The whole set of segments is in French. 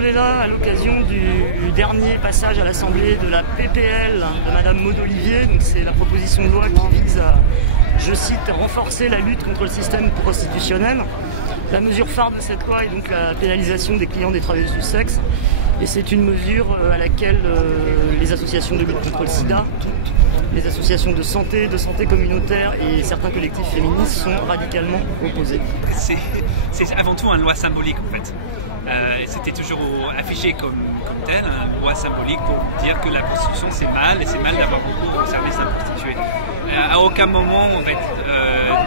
rassemblés là à l'occasion du dernier passage à l'Assemblée de la PPL de Madame Maud Olivier. C'est la proposition de loi qui vise à, je cite, renforcer la lutte contre le système prostitutionnel. La mesure phare de cette loi est donc la pénalisation des clients des travailleuses du sexe. Et c'est une mesure à laquelle les associations de lutte contre le sida, toutes les associations de santé communautaire et certains collectifs féministes sont radicalement opposés. C'est avant tout une loi symbolique en fait. C'était toujours affiché comme tel, une loi symbolique pour dire que la prostitution c'est mal et c'est mal d'avoir recours aux services à prostituées. À aucun moment en fait,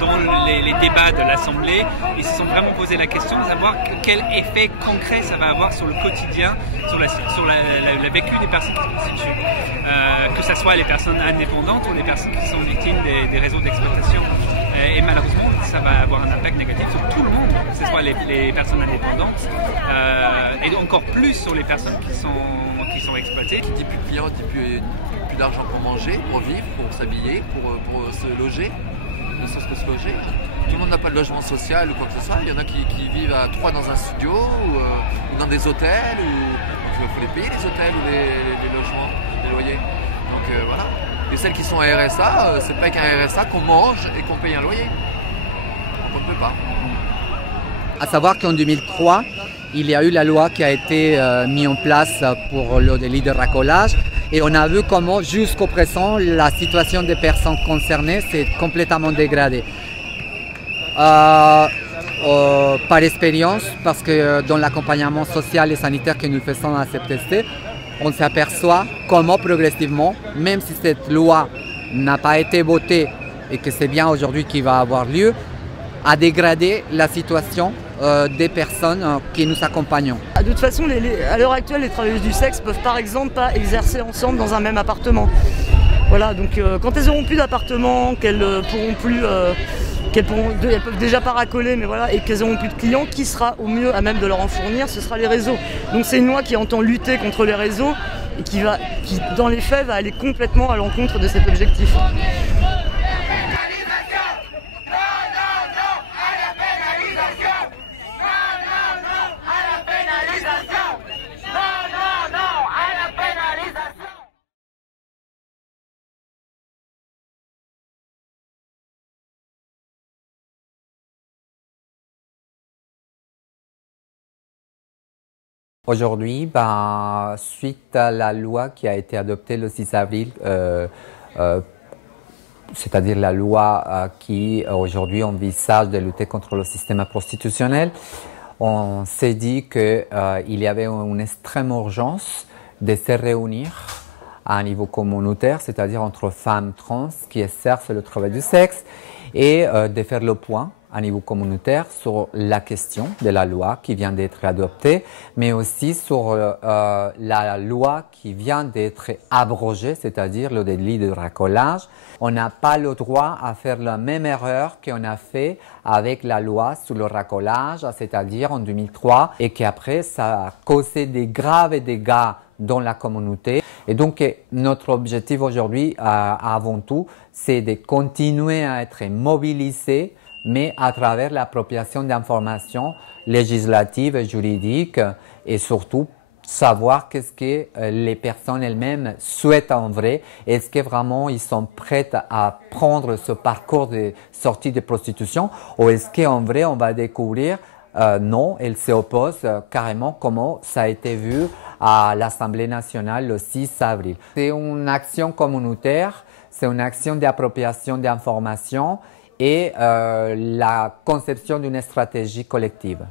dans les débats de l'Assemblée, ils se sont vraiment posé la question de savoir quel effet concret ça va avoir sur le quotidien, sur le vécu des personnes qui se prostituent. Que ce soit les personnes indépendantes ou les personnes qui sont victimes des réseaux d'exploitation. Et malheureusement, ça va avoir un impact négatif sur tout le monde, que ce soit les personnes indépendantes et encore plus sur les personnes qui sont exploitées. Qui dit plus de clients, dit plus d'argent pour manger, pour vivre, pour s'habiller, pour se loger, ne serait-ce que se loger. Tout le monde n'a pas de logement social ou quoi que ce soit. Il y en a qui vivent à 3 dans un studio ou dans des hôtels. Il faut les payer les hôtels ou les logements, les loyers. Donc voilà. Et celles qui sont à RSA, c'est pas avec un RSA qu'on mange et qu'on paye un loyer. On ne peut pas. À savoir qu'en 2003, il y a eu la loi qui a été mise en place pour le délit de racolage. Et on a vu comment jusqu'au présent, la situation des personnes concernées s'est complètement dégradée. Par expérience, parce que dans l'accompagnement social et sanitaire que nous faisons à CPTC, on s'aperçoit comment progressivement, même si cette loi n'a pas été votée et que c'est bien aujourd'hui qu'il va avoir lieu, a dégradé la situation des personnes qui nous accompagnent. De toute façon, à l'heure actuelle, les travailleuses du sexe peuvent par exemple pas exercer ensemble dans un même appartement. Voilà, donc quand elles n'auront plus d'appartement, qu'elles pourront plus, elles peuvent déjà pas racoler, mais voilà, et qu'elles n'auront plus de clients, qui sera au mieux à même de leur en fournir? Ce sera les réseaux. Donc c'est une loi qui entend lutter contre les réseaux et qui dans les faits, va aller complètement à l'encontre de cet objectif. Aujourd'hui, suite à la loi qui a été adoptée le 6 avril, c'est-à-dire la loi qui aujourd'hui envisage de lutter contre le système prostitutionnel, on s'est dit qu'il y avait une extrême urgence de se réunir à un niveau communautaire, c'est-à-dire entre femmes trans qui exercent le travail du sexe, et de faire le point à niveau communautaire sur la question de la loi qui vient d'être adoptée, mais aussi sur la loi qui vient d'être abrogée, c'est-à-dire le délit de racolage. On n'a pas le droit à faire la même erreur qu'on a fait avec la loi sur le racolage, c'est-à-dire en 2003, et qu'après ça a causé des graves dégâts dans la communauté. Et donc notre objectif aujourd'hui, avant tout, c'est de continuer à être mobilisés, mais à travers l'appropriation d'informations législatives et juridiques, et surtout savoir qu'est-ce que les personnes elles-mêmes souhaitent en vrai. Est-ce que vraiment ils sont prêts à prendre ce parcours de sortie de prostitution, ou est-ce qu'en vrai on va découvrir non, elles s'opposent carrément, comme ça a été vu à l'Assemblée nationale le 6 avril. C'est une action communautaire, c'est une action d'appropriation d'informations et la conception d'une stratégie collective.